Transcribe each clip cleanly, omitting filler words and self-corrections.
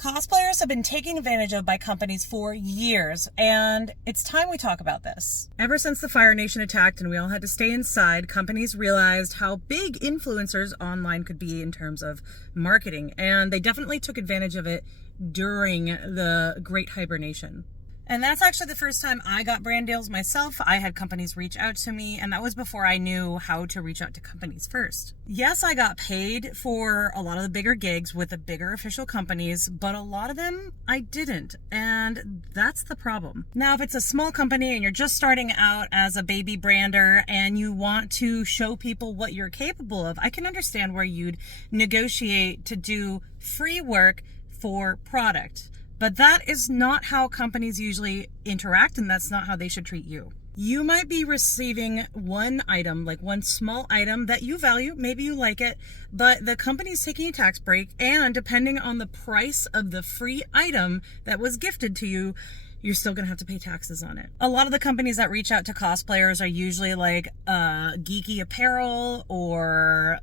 Cosplayers have been taken advantage of by companies for years, and it's time we talk about this. Ever since the Fire Nation attacked and we all had to stay inside, companies realized how big influencers online could be in terms of marketing, and they definitely took advantage of it during the Great Hibernation. And that's actually the first time I got brand deals myself. I had companies reach out to me, and that was before I knew how to reach out to companies first. Yes, I got paid for a lot of the bigger gigs with the bigger official companies, but a lot of them I didn't, and that's the problem. Now, if it's a small company and you're just starting out as a baby brander and you want to show people what you're capable of, I can understand where you'd negotiate to do free work for product. But that is not how companies usually interact, and that's not how they should treat you. You might be receiving one item, like one small item that you value, maybe you like it, but the company's taking a tax break, and depending on the price of the free item that was gifted to you, you're still going to have to pay taxes on it. A lot of the companies that reach out to cosplayers are usually like geeky apparel or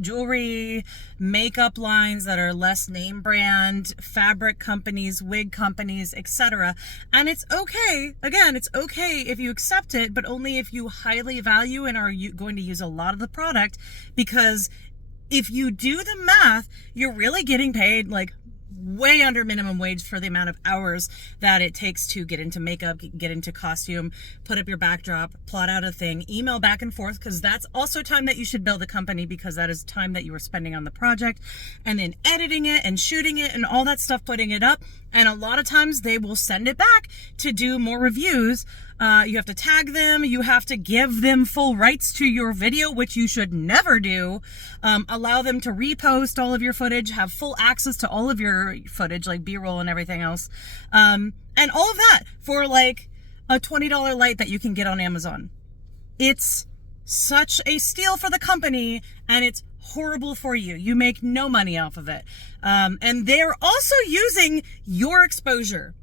jewelry, makeup lines that are less name brand, fabric companies, wig companies, etc. And it's okay, again, it's okay if you accept it, but only if you highly value and are going to use a lot of the product, because if you do the math, you're really getting paid like way under minimum wage for the amount of hours that it takes to get into makeup, get into costume, put up your backdrop, plot out a thing, email back and forth, because that's also time that you should build a company, because that is time that you are spending on the project, and then editing it and shooting it and all that stuff, putting it up. And a lot of times they will send it back to do more reviews. You have to tag them. You have to give them full rights to your video, which you should never do. Allow them to repost all of your footage, have full access to all of your footage, like B-roll and everything else. And all of that for like a $20 light that you can get on Amazon. It's such a steal for the company, and it's horrible for you. You make no money off of it. And they're also using your exposure.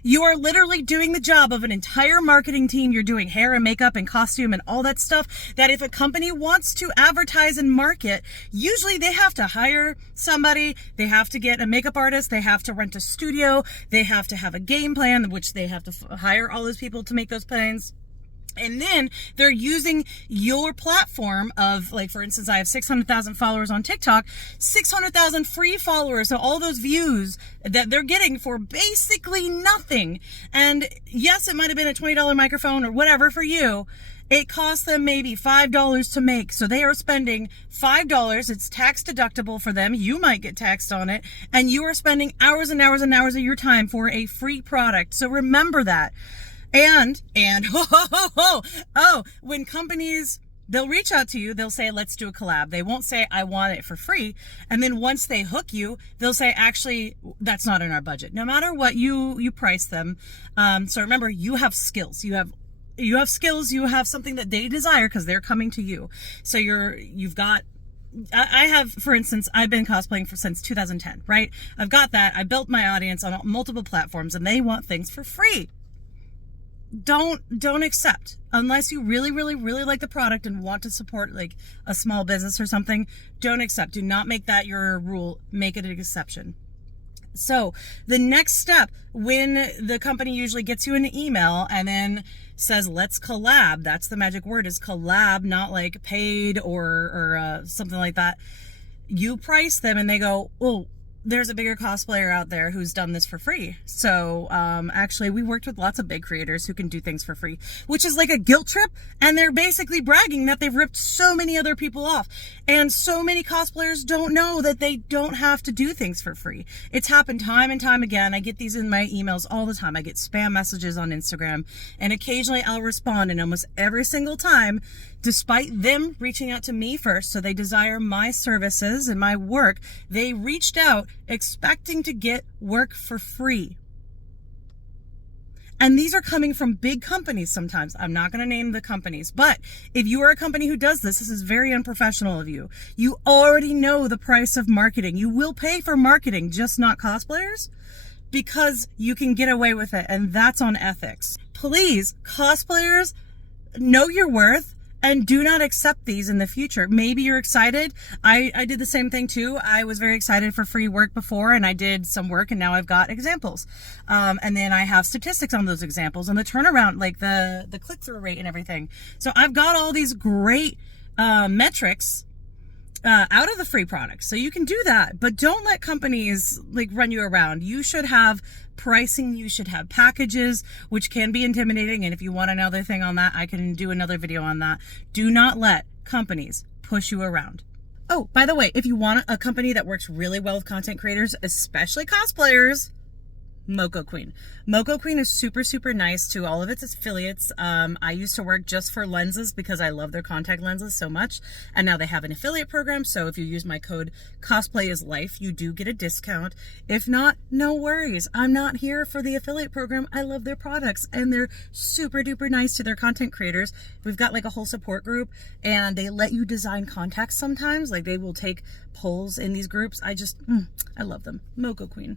You are literally doing the job of an entire marketing team. You're doing hair and makeup and costume and all that stuff that if a company wants to advertise and market, usually they have to hire somebody, they have to get a makeup artist, they have to rent a studio, they have to have a game plan, which they have to hire all those people to make those plans. And then they're using your platform of, like, for instance, I have 600,000 followers on TikTok, 600,000 free followers. So all those views that they're getting for basically nothing. And yes, it might have been a $20 microphone or whatever for you. It costs them maybe $5 to make. So they are spending $5. It's tax deductible for them. You might get taxed on it. And you are spending hours and hours and hours of your time for a free product. So remember that. And when companies, they'll reach out to you, they'll say, let's do a collab. They won't say, I want it for free. And then once they hook you, they'll say, actually, that's not in our budget. No matter what you price them. So remember, you have skills. You have skills. You have something that they desire because they're coming to you. So you've got, I have, for instance, I've been cosplaying since 2010, right? I've got that. I built my audience on multiple platforms, and they want things for free. Don't accept unless you really, really, really like the product and want to support like a small business or something. Don't accept. Do not make that your rule. Make it an exception. So the next step, when the company usually gets you an email and then says, let's collab, that's the magic word, is collab, not like paid or something like that. You price them and they go, oh, there's a bigger cosplayer out there who's done this for free. So actually, we worked with lots of big creators who can do things for free, which is like a guilt trip. And they're basically bragging that they've ripped so many other people off. And so many cosplayers don't know that they don't have to do things for free. It's happened time and time again. I get these in my emails all the time. I get spam messages on Instagram, and occasionally I'll respond, and almost every single time, despite them reaching out to me first, so they desire my services and my work, they reached out expecting to get work for free. And these are coming from big companies sometimes. I'm not going to name the companies, but if you are a company who does this, this is very unprofessional of you. You already know the price of marketing. You will pay for marketing, just not cosplayers, because you can get away with it, and that's on ethics. Please, cosplayers, know your worth. And do not accept these in the future. Maybe you're excited. I did the same thing too. I was very excited for free work before, and I did some work, and now I've got examples. And then I have statistics on those examples and the turnaround, like the click-through rate and everything. So I've got all these great metrics out of the free products. So you can do that, but don't let companies like run you around. You should have pricing, you should have packages, which can be intimidating. And if you want another thing on that, I can do another video on that. Do not let companies push you around. Oh, by the way, if you want a company that works really well with content creators, especially cosplayers, Moco Queen. Moco Queen is super, super nice to all of its affiliates. I used to work just for lenses because I love their contact lenses so much. And now they have an affiliate program. So if you use my code CosplayIsLife, you do get a discount. If not, no worries. I'm not here for the affiliate program. I love their products and they're super duper nice to their content creators. We've got like a whole support group and they let you design contacts sometimes. Like they will take polls in these groups. I love them. Moco Queen.